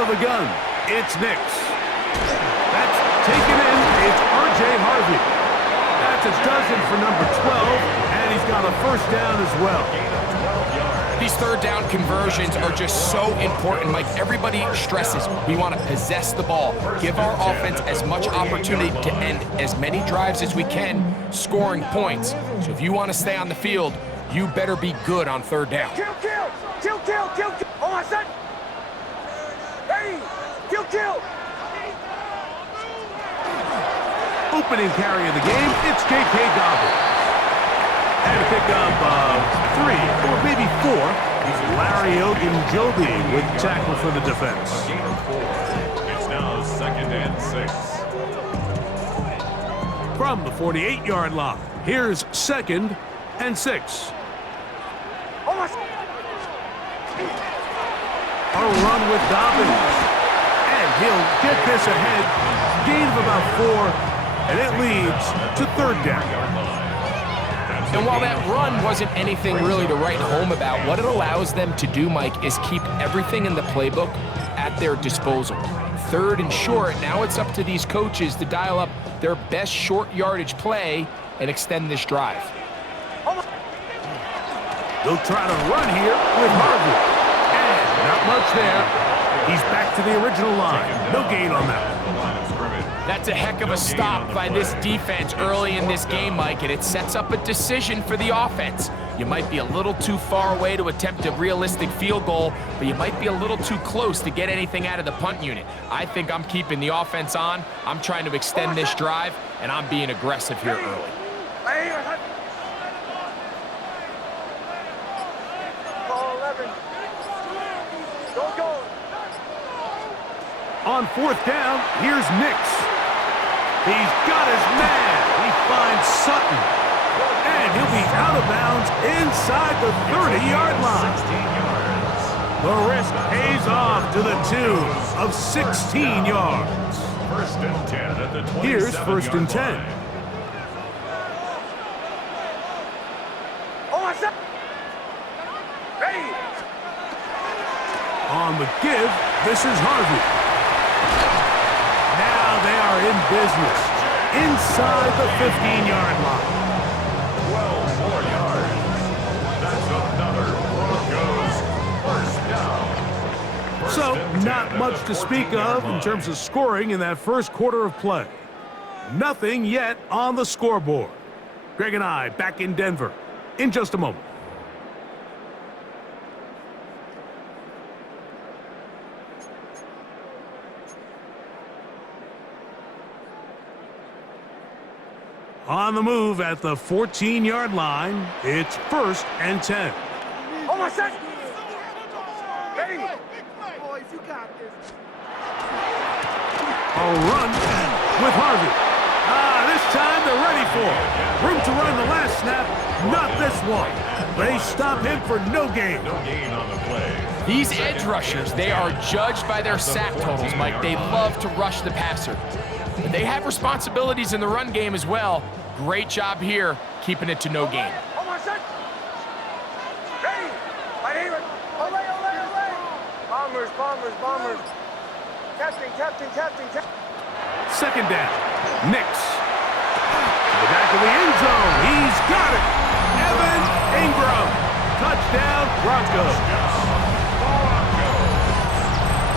out of the gun. It's Nix. That's taken in. It's R.J. Harvey. That's a dozen for number 12, and he's got a first down as well. These third down conversions are just so important, Mike. Everybody stresses we want to possess the ball, give our offense as much opportunity to end as many drives as we can, scoring points. So if you want to stay on the field, you better be good on third down. Kill, kill, kill, kill, kill, kill. Oh, my son. Hey, kill, kill. Opening carry of the game, it's J.K. Dobbins. And pick up 3 or maybe 4. Larry Ogunjobi with tackle for the defense. A gain of 4. It's now 2nd and 6. From the 48-yard line, here's 2nd and 6. Oh, my. A run with Dobbins. And he'll get this ahead. Gain of about 4. And it leads to third down. And while that run wasn't anything really to write home about, what it allows them to do, Mike, is keep everything in the playbook at their disposal. Third and short, now it's up to these coaches to dial up their best short yardage play and extend this drive. They'll try to run here with Harvey. And not much there. He's back to the original line. No gain on that. That's a heck of a stop by this defense early in this game, Mike, and it sets up a decision for the offense. You might be a little too far away to attempt a realistic field goal, but you might be a little too close to get anything out of the punt unit. I think I'm keeping the offense on. I'm trying to extend this drive, and I'm being aggressive here early. Ball 11. Go. On 4th down, here's Nix. He's got his man. He finds Sutton. And he'll be out of bounds inside the 30-yard line. 16 yards. The risk pays off to the tune of 16 yards. 1st and 10 at the 27-yard Here's 1st and 10. line. Oh, my son. Hey. On the give, this is Harvey. Now they are in business inside the 15-yard line. 12 more yards. That's another Broncos 1st down. So, not much to speak of in terms of scoring in that first quarter of play. Nothing yet on the scoreboard. Greg and I back in Denver in just a moment. On the move at the 14-yard line, it's 1st and 10. Oh, my son. Hey. Boys, you got this. A run with Harvey. This time they're ready for it. Room to run the last snap, not this one. They stop him for no gain. No gain on the play. These edge rushers, they are judged by their sack totals, Mike. They love to rush the passer. But they have responsibilities in the run game as well. Great job here, keeping it to no gain. Oh, my son. Hey. My name is. Olay. Bombers. Captain. 2nd down, Nix. To the back of the end zone, he's got it. Evan Ingram. Touchdown, Broncos.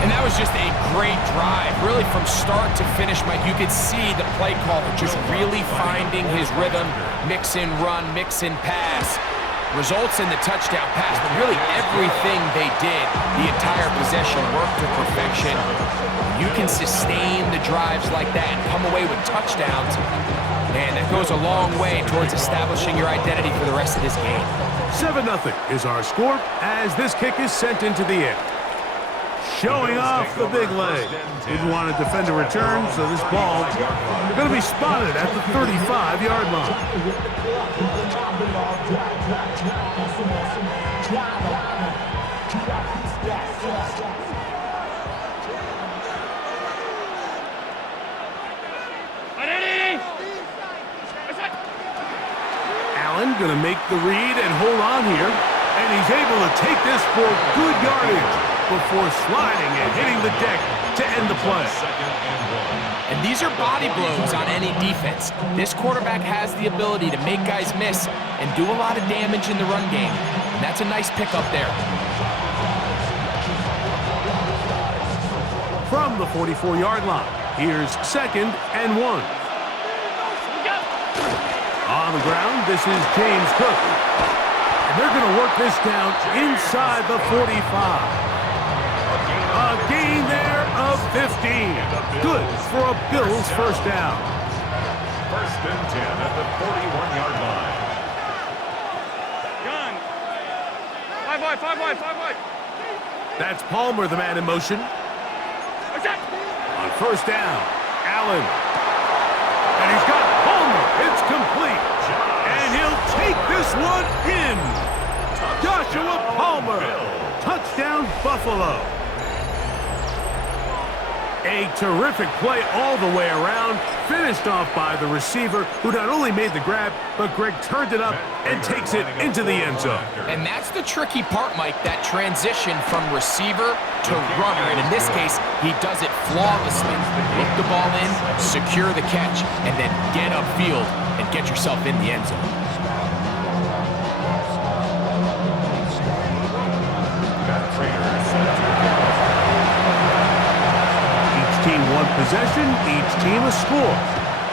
And that was just a great drive, really from start to finish, Mike. You could see the play caller just really finding his rhythm, mix in run, mix in pass. Results in the touchdown pass, but really everything they did, the entire possession worked to perfection. You can sustain the drives like that and come away with touchdowns. Man, that goes a long way towards establishing your identity for the rest of this game. 7-0 is our score as this kick is sent into the air. Showing off the big leg. Didn't want to defend a return, so this ball going to be spotted at the 35-yard line. Allen going to make the read and hold on here, and he's able to take this for good yardage. before sliding and hitting the deck to end the play. And these are body blows on any defense. This quarterback has the ability to make guys miss and do a lot of damage in the run game. And that's a nice pickup there. From the 44-yard line, here's 2nd and 1. On the ground, this is James Cook. And they're going to work this down inside the 45. A gain there of 15. Good for a Bills first down. 1st and 10 at the 41-yard line. Gun. 5 wide, 5 wide, 5 wide. That's Palmer, the man in motion. On 1st down, Allen. And he's got Palmer. It's complete. And he'll take this one in. Joshua Palmer. Touchdown, Buffalo. A terrific play all the way around, finished off by the receiver, who not only made the grab, but Greg turned it up and takes it into the end zone. And that's the tricky part, Mike, that transition from receiver to runner. And in this case, he does it flawlessly. Look the ball in, secure the catch, and then get upfield and get yourself in the end zone. Team one possession, each team a score.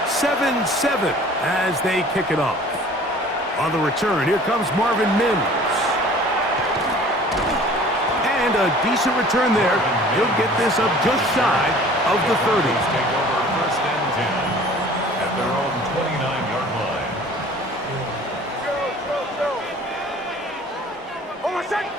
7-7 as they kick it off. On the return, here comes Marvin Mims. And a decent return there. He'll get this up just shy of the 30. Take over 1st and 10 at their own 29-yard line. Hold on, set.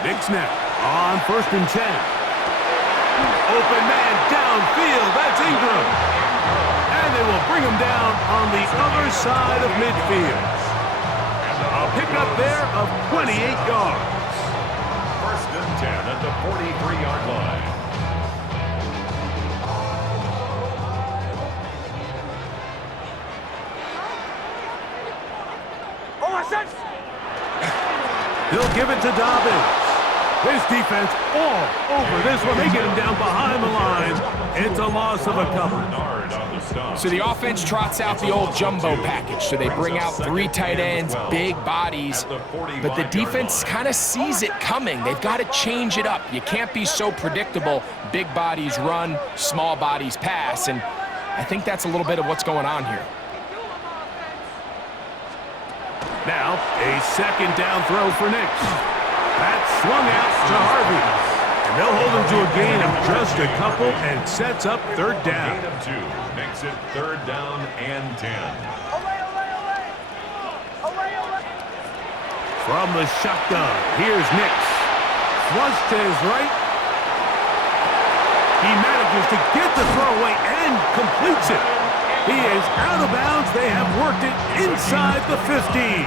Big snap on 1st and 10. Open man downfield. That's Ingram. And they will bring him down on the other side of midfield. A pickup there of 28 yards. 1st and 10 at the 43-yard line. Hold on, set. He'll give it to Dobbins. This defense all over this one. They get him down behind the line. It's a loss of a couple. So the offense trots out the old jumbo package. So they bring out 3 tight ends, big bodies. But the defense kind of sees it coming. They've got to change it up. You can't be so predictable. Big bodies run, small bodies pass. And I think that's a little bit of what's going on here. Now, a 2nd down throw for Nix. That's swung out to Harvey. And they'll hold him to a gain of just a couple and sets up 3rd down. Gain of 2 makes it 3rd down and 10. From the shotgun, here's Nix. Flush to his right. He manages to get the throw away and completes it. He is out of bounds. They have worked it inside the 15.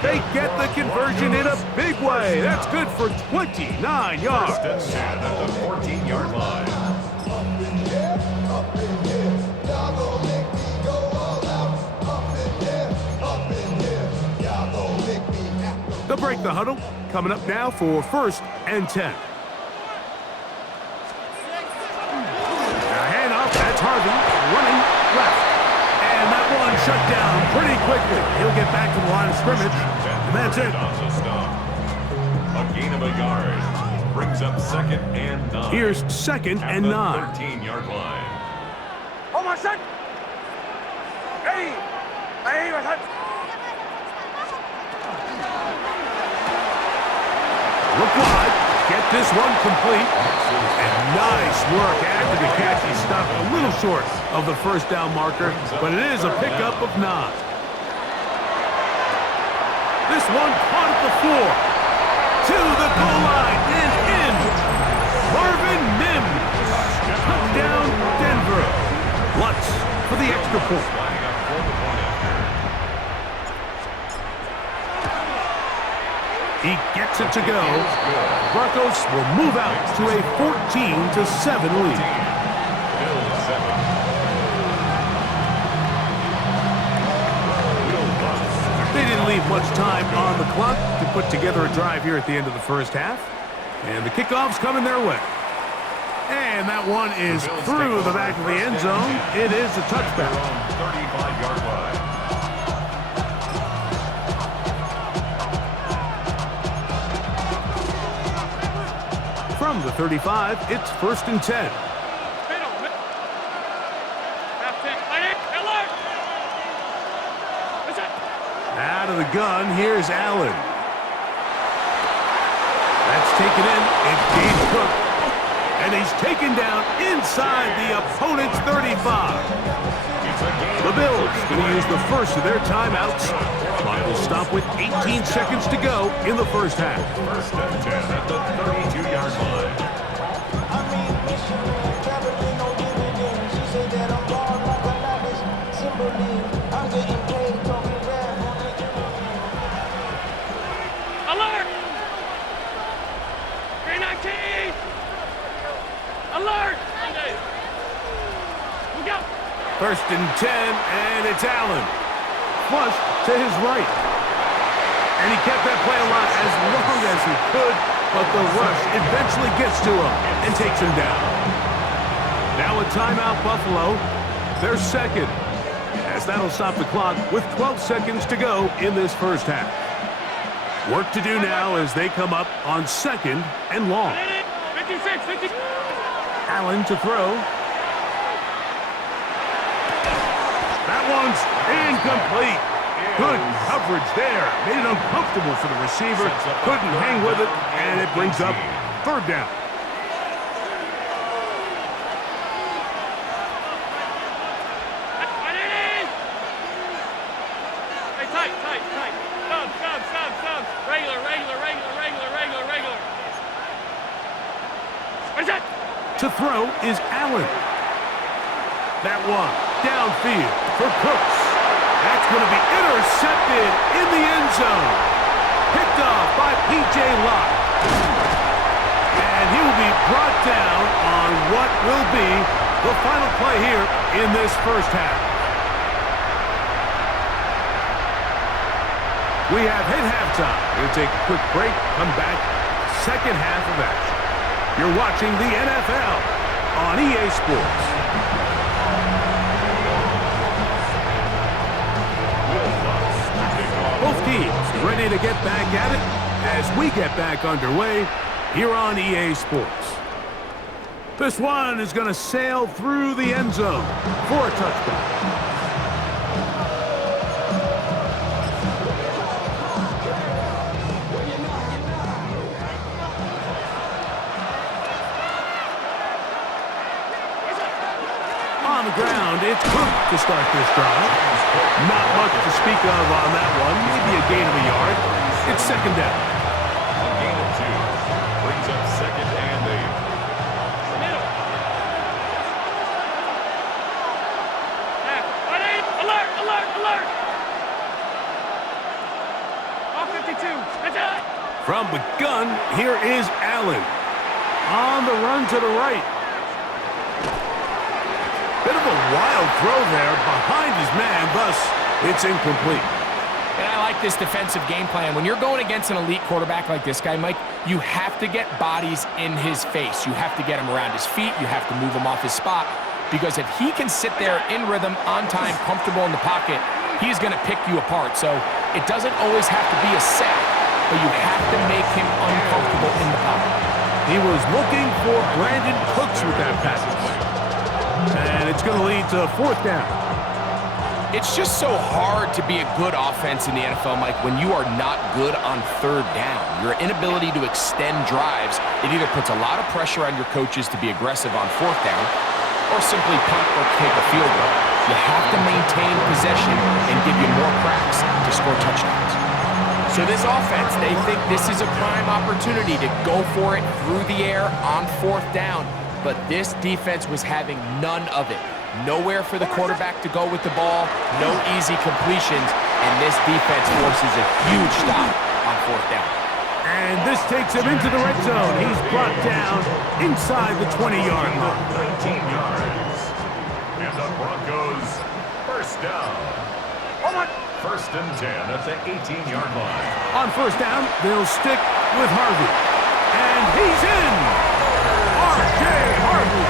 They get the conversion in a big way. That's good for 29 yards. 1st and 10 at the 14-yard line. They'll break the huddle. Coming up now for 1st and 10. Handoff. That's Harvey running left. And that one shut down pretty quickly. He'll get back to the line of scrimmage. And that's it. A gain of a yard brings up 2nd and 9. Here's 2nd and 9. 13-yard line. Hold on, set. Hey! Hey, what's that? Look wide. Get this one complete. And nice work after the catch. He stopped a little short of the 1st down marker, but it is a pickup of 9. This one caught at the 4. To the goal line and in. Marvin Mims. Touchdown, Denver. Lutz for the extra point. He gets gets it to go. Broncos will move out to a 14-7 lead. They didn't leave much time on the clock to put together a drive here at the end of the first half. And the kickoff's coming their way. And that one is through the back of the end zone. It is a touchback. 35-yard line. From the 35, it's 1st and 10. Out of the gun, here's Allen. That's taken in. It's Gabe Cook. And he's taken down inside the opponent's 35. The Bills going to use the first of their timeouts. Clock will stop with 18 seconds to go in the first half. 1st and 10 at the 32-yard line. Alert! 319! Alert! We go! 1st and 10, and it's Allen. Flushed to his right. And he kept that play alive as long as he could, but the rush eventually gets to him and takes him down. Now a timeout, Buffalo. They're second, as that'll stop the clock with 12 seconds to go in this first half. Work to do now as they come up on 2nd and long. 56, 50. Allen to throw. That one's incomplete. Good coverage there. Made it uncomfortable for the receiver. Couldn't hang with it, and it brings up 3rd down. To throw is Allen. That one downfield for Cooks. That's going to be intercepted in the end zone. Picked off by P.J. Locke. And he will be brought down on what will be the final play here in this first half. We have hit halftime. We'll take a quick break, come back, second half of action. You're watching the NFL on EA Sports. Both teams ready to get back at it as we get back underway here on EA Sports. This one is going to sail through the end zone for a touchdown. On the ground, it's Cook to start this drive. Not much to speak of on that one. Maybe a gain of a yard. It's 2nd down. A gain of 2 brings up 2nd and 8. Middle. Alert! Alert! Alert! All 52. That's it. From the gun, here is Allen. On the run to the right. Bit of a wild throw there behind his man, thus it's incomplete. And I like this defensive game plan. When you're going against an elite quarterback like this guy, Mike, you have to get bodies in his face. You have to get him around his feet. You have to move him off his spot. Because if he can sit there in rhythm, on time, comfortable in the pocket, he's going to pick you apart. So it doesn't always have to be a sack, but you have to make him uncomfortable in the pocket. He was looking for Brandon Cooks with that pass. And it's going to lead to 4th down. It's just so hard to be a good offense in the NFL, Mike, when you are not good on 3rd down. Your inability to extend drives, it either puts a lot of pressure on your coaches to be aggressive on 4th down or simply punt or kick a field goal. You have to maintain possession and give you more cracks to score touchdowns. So this offense, they think this is a prime opportunity to go for it through the air on 4th down. But this defense was having none of it. Nowhere for the quarterback to go with the ball, no easy completions, and this defense forces a huge stop on 4th down. And this takes him into the red zone. He's brought down inside the 20-yard line. 19 yards. And the Broncos first down. First and 10 at the 18-yard line. On first down, they'll stick with Harvey. And he's in! R.J. Harvey.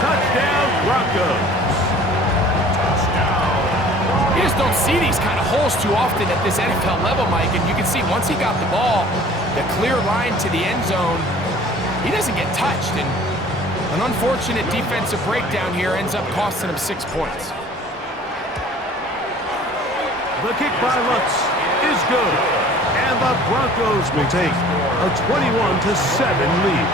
Touchdown, Broncos. You just don't see these kind of holes too often at this NFL level, Mike, and you can see once he got the ball, the clear line to the end zone, he doesn't get touched, and an unfortunate defensive breakdown here ends up costing him 6 points. The kick by Lutz is good, and the Broncos will take a 21-7 lead.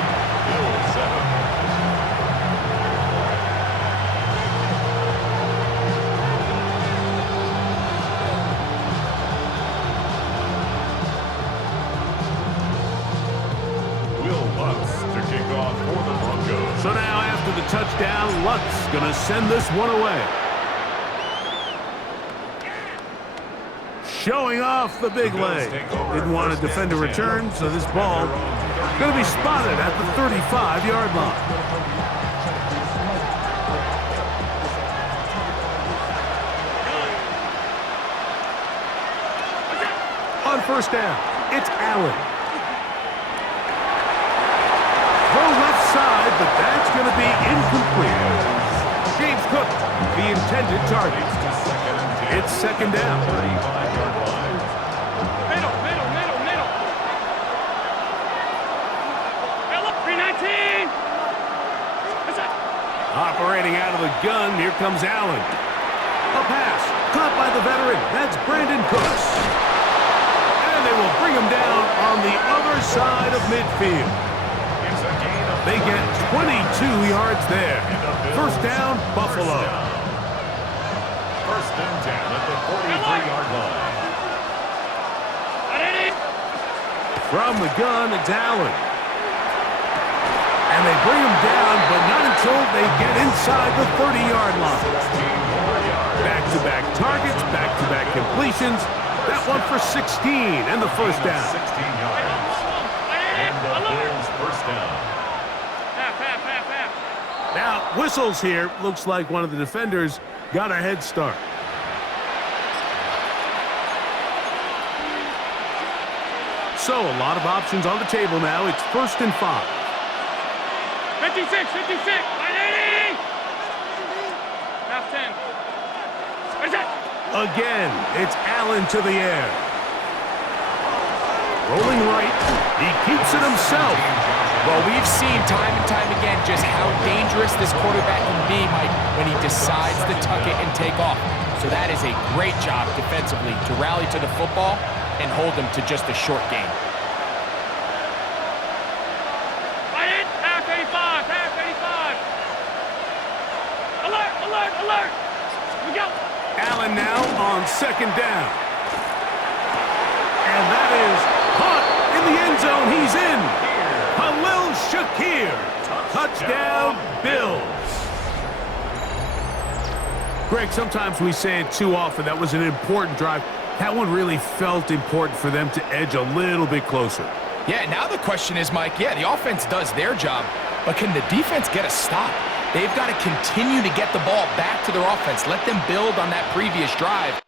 So now after the touchdown, Lutz gonna send this one away. Showing off the big leg. Didn't want to defend a return, so this ball gonna be spotted at the 35-yard line. On first down, it's Allen. Left side, but that's going to be incomplete. James Cook, the intended target. It's second down. Middle. 319. Operating out of the gun, here comes Allen. A pass, caught by the veteran. That's Brandon Cooks. And they will bring him down on the other side of midfield. They get 22 yards there. First down, Buffalo. First and 10 at the 43-yard line. From the gun, it's Allen. And they bring him down, but not until they get inside the 30-yard line. Back-to-back targets, back-to-back completions. That one for 16 and the first down. 16 yards. And the Bills first down. Now, whistles here. Looks like one of the defenders got a head start. So, a lot of options on the table now. It's first and 5. 56, 180. Half 10. What is that? Again, it's Allen to the air. Rolling right. He keeps it himself. Well, we've seen time and time again just how dangerous this quarterback can be, Mike, when he decides to tuck it and take off. So that is a great job defensively to rally to the football and hold him to just a short game. Half 85, half 85. Alert. We go. Allen now on second down. And that is caught in the end zone. He's in. Shakir. Touchdown, Bills. Greg, sometimes we say it too often. That was an important drive. That one really felt important for them to edge a little bit closer. Yeah, now the question is, Mike, the offense does their job, but can the defense get a stop? They've got to continue to get the ball back to their offense. Let them build on that previous drive.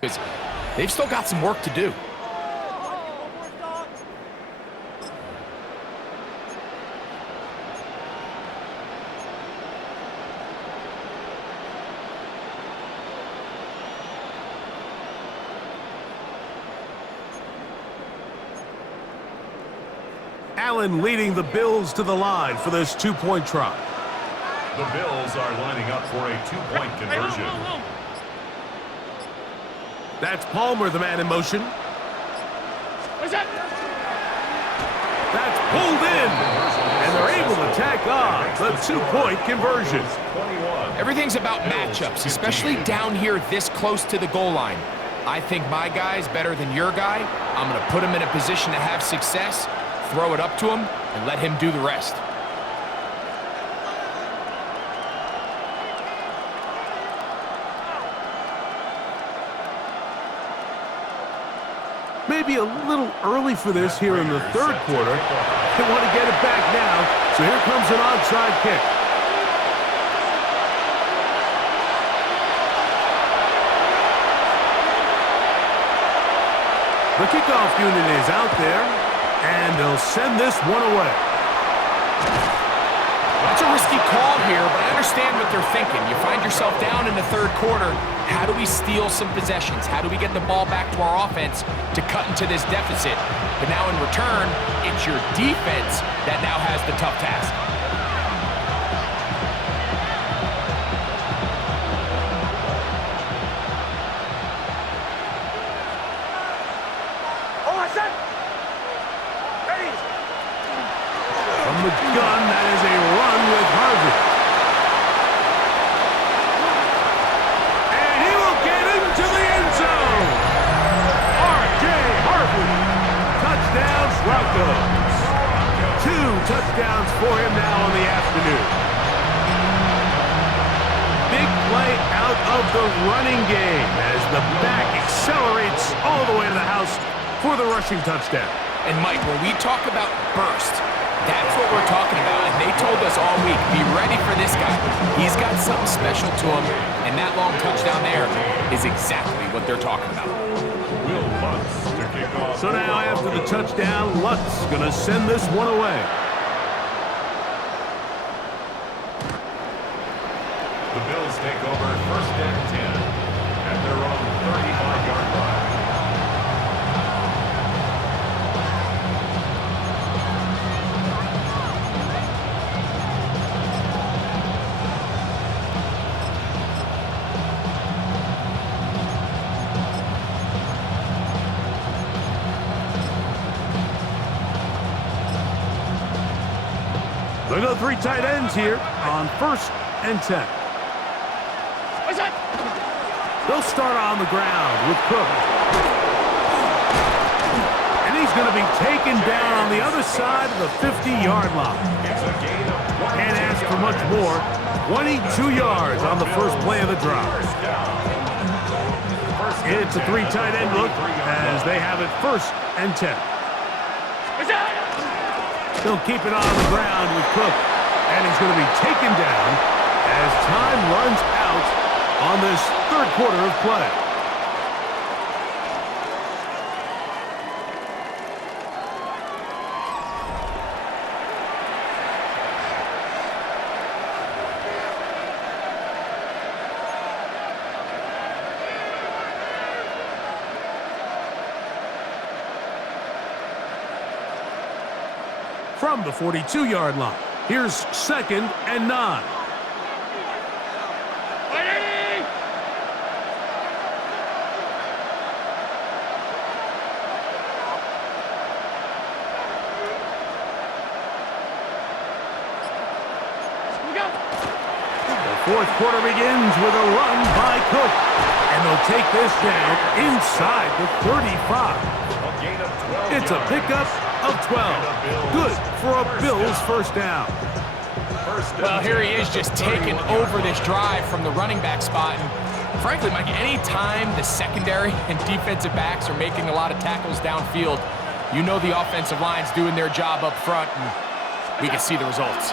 Because they've still got some work to do. Allen leading the Bills to the line for this two-point try. The Bills are lining up for a two-point conversion. That's Palmer, the man in motion. What's that? That's pulled in. And they're able to tack on the 2-point conversion. Everything's about matchups, especially down here this close to the goal line. I think my guy's better than your guy. I'm going to put him in a position to have success, throw it up to him, and let him do the rest. Maybe a little early for this here in the third quarter. They want to get it back now, so here comes an onside kick. The kickoff unit is out there, and they'll send this one away. That's a risky call here, but I understand what they're thinking. You find yourself down in the third quarter. How do we steal some possessions? How do we get the ball back to our offense to cut into this deficit? But now in return, it's your defense that now has the tough task. From the gun, that is a run with Harvey. And he will get into the end zone. R.J. Harvey. Touchdown, Broncos. 2 touchdowns for him now on the afternoon. Big play out of the running game as the back accelerates all the way to the house for the rushing touchdown. And Mike, when we talk about burst, that's what we're talking about, and they told us all week, be ready for this guy. He's got something special to him, and that long touchdown there is exactly what they're talking about. So now after the touchdown, Lutz going to send this one away. The Bills take over 1st and 10 at their own 35-yard line. They go 3 tight ends here on 1st and 10. What's that? They'll start on the ground with Cook. And he's going to be taken down on the other side of the 50-yard line. Can't ask for much more. 22 yards on the first play of the drive. It's a 3 tight end look as they have it 1st and 10. What's that? They'll keep it on the ground with Cook, and he's going to be taken down as time runs out on this third quarter of play. From the 42-yard line, here's 2nd and 9. The fourth quarter begins with a run by Cook, and they'll take this down inside the 35. It's a pickup of 12. Good for a Bills first down. Well, here he is just taking over this drive from the running back spot. And frankly, Mike, any time the secondary and defensive backs are making a lot of tackles downfield, you know the offensive line's doing their job up front, and we can see the results.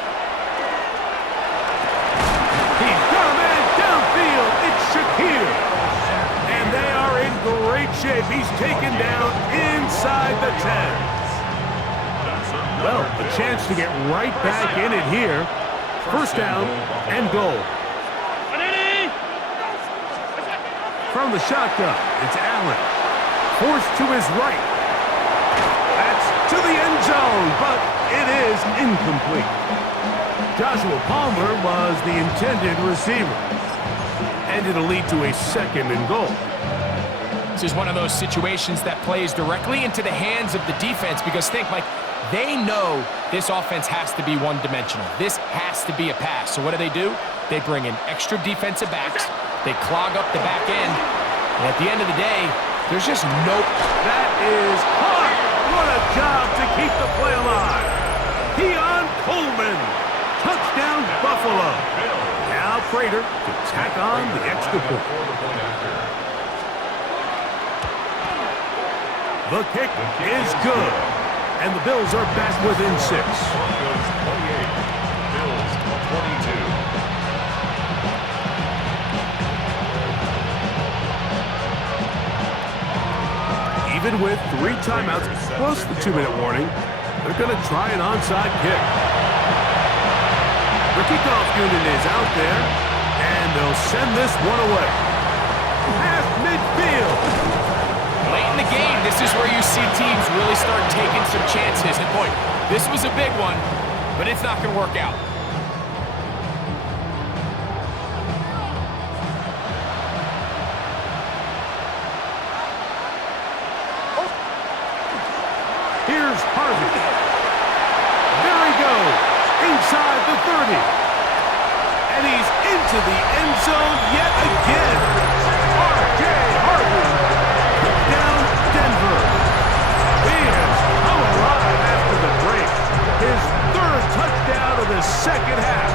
He's got a man downfield. It's Shakir. And they are in great shape. He's taken down inside the 10. Well, a chance to get right back in it here. First down and goal. From the shotgun, it's Allen. Forced to his right. That's to the end zone, but it is incomplete. Joshua Palmer was the intended receiver. And it'll lead to a 2nd and goal. This is one of those situations that plays directly into the hands of the defense because think, Mike, they know this offense has to be one-dimensional. This has to be a pass. So what do? They bring in extra defensive backs. They clog up the back end. And at the end of the day, there's just no... That is hard. What a job to keep the play alive. Keon Coleman. Touchdown, Buffalo. Now Prater to tack on the extra point. The kick is good. And the Bills are back within 6. Broncos 28, Bills 22. Even with 3 timeouts plus the 2-minute warning, they're going to try an onside kick. The kickoff unit is out there, and they'll send this one away. Half midfield. Late in the game, this is where you see teams really start taking some chances. And boy, this was a big one, but it's not going to work out. Here's Harvey. There he goes, inside the 30. And he's into the end zone yet again. R.J. Harvey. Touchdown, Denver. He has come alive after the break. His 3rd touchdown of the second half.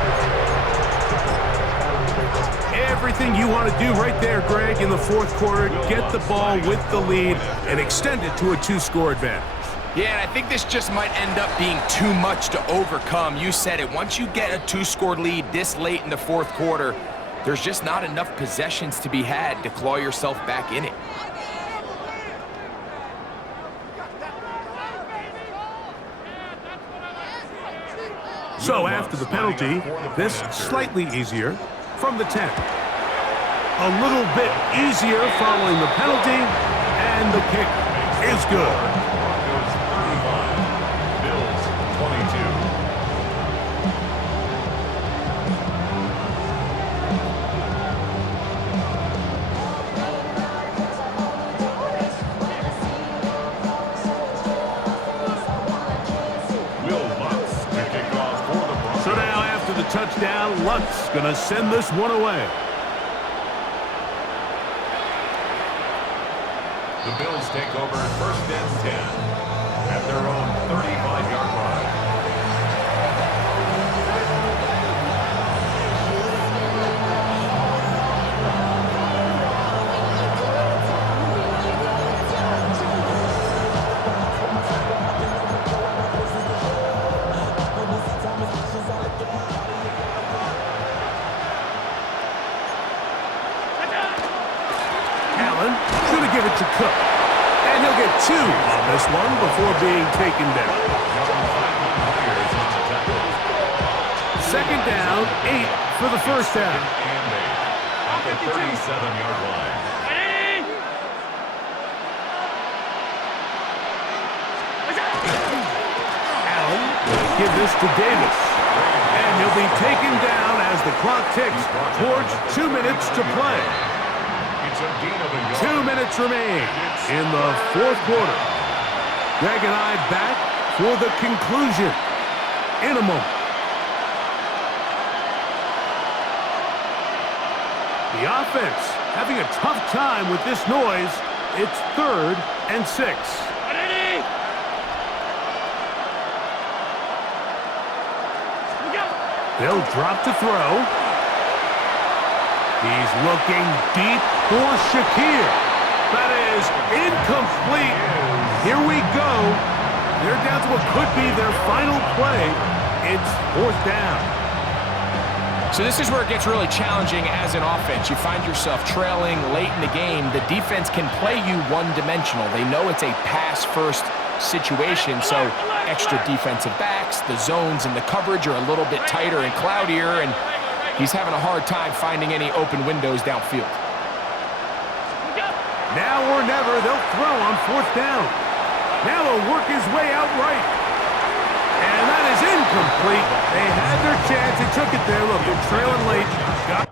Everything you want to do right there, Greg, in the 4th quarter. Get the ball with the lead and extend it to a 2-score advantage. Yeah, and I think this just might end up being too much to overcome. You said it. Once you get a 2-score lead this late in the 4th quarter, there's just not enough possessions to be had to claw yourself back in it. So after the penalty, this slightly easier from the 10. A little bit easier following the penalty, and the kick is good. Touchdown, Lutz gonna send this one away. The Bills take over 1st and 10 at their own 35-yard line. Give it to Cook. And he'll get 2 on this one before being taken down. 2nd down, 8 for the 1st down. At the 37-yard line. Allen will give this to Davis. And he'll be taken down as the clock ticks towards 2 minutes to play. 2 minutes remain in the 4th quarter. Greg and I back for the conclusion in a moment. The offense having a tough time with this noise. It's 3rd and 6. They'll drop to throw. He's looking deep for Shakir. That is incomplete. Here we go. They're down to what could be their final play. It's 4th down. So this is where it gets really challenging as an offense. You find yourself trailing late in the game. The defense can play you one-dimensional. They know it's a pass-first situation, so extra defensive backs, the zones and the coverage are a little bit tighter and cloudier, and he's having a hard time finding any open windows downfield. Now or never, they'll throw on 4th down. Now he'll work his way out right. And that is incomplete. They had their chance. They took it there. Look, they're trailing late.